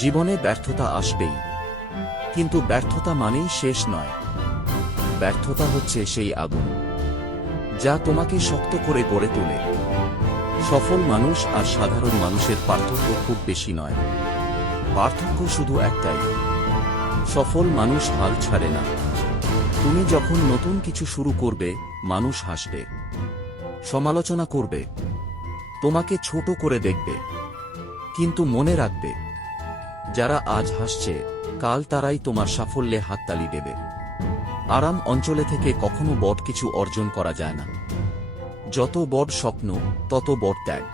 জীবনে ব্যর্থতা আসবেই, কিন্তু ব্যর্থতা মানেই শেষ নয়। ব্যর্থতা হচ্ছে সেই আগুন যা তোমাকে শক্ত করে গড়ে তোলে। সফল মানুষ আর সাধারণ মানুষের পার্থক্য খুব বেশি নয়। পার্থক্য শুধু একটাই, সফল মানুষ হাল ছাড়ে না। তুমি যখন নতুন কিছু শুরু করবে, মানুষ হাসবে, সমালোচনা করবে, তোমাকে ছোট করে দেখবে, কিন্তু মনে রাখবে, যারা আজ হাসছে কাল তারাই তোমার সাফল্যে হাততালি দেবে। আরাম অঞ্চলে থেকে কখনো বড় কিছু অর্জন করা যায় না। যত বড় স্বপ্ন, তত বড় ত্যাগ।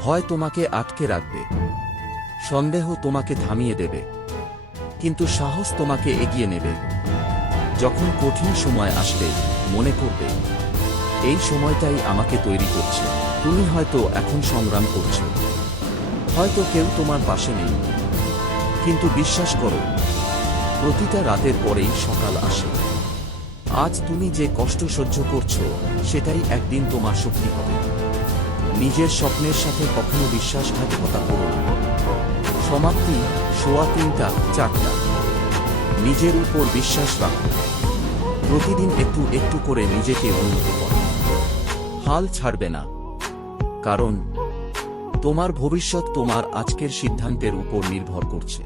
ভয় তোমাকে আটকে রাখবে, সন্দেহ তোমাকে থামিয়ে দেবে, কিন্তু সাহস তোমাকে এগিয়ে নেবে। যখন কঠিন সময় আসবে, মনে করবে, এই সময়টাই আমাকে তৈরি করছে। তুমি হয়তো এখন সংগ্রাম করছো, হয়তো কেউ তোমার পাশে নেই, কিন্তু বিশ্বাস করো, প্রতিটা রাতের পরেই সকাল আসে। আজ তুমি যে কষ্ট সহ্য করছো, সেটাই একদিন তোমার শক্তি হবে। নিজের স্বপ্নের সাথে কখনো বিশ্বাসঘাতকতা করো না। সমাপ্তি 3:15-4টা। নিজের উপর বিশ্বাস রাখো। প্রতিদিন একটু একটু করে নিজেকে উন্নত করো। হাল ছাড়বে না, কারণ তোমার ভবিষ্যৎ তোমার আজকের সিদ্ধান্তের উপর নির্ভর করছে।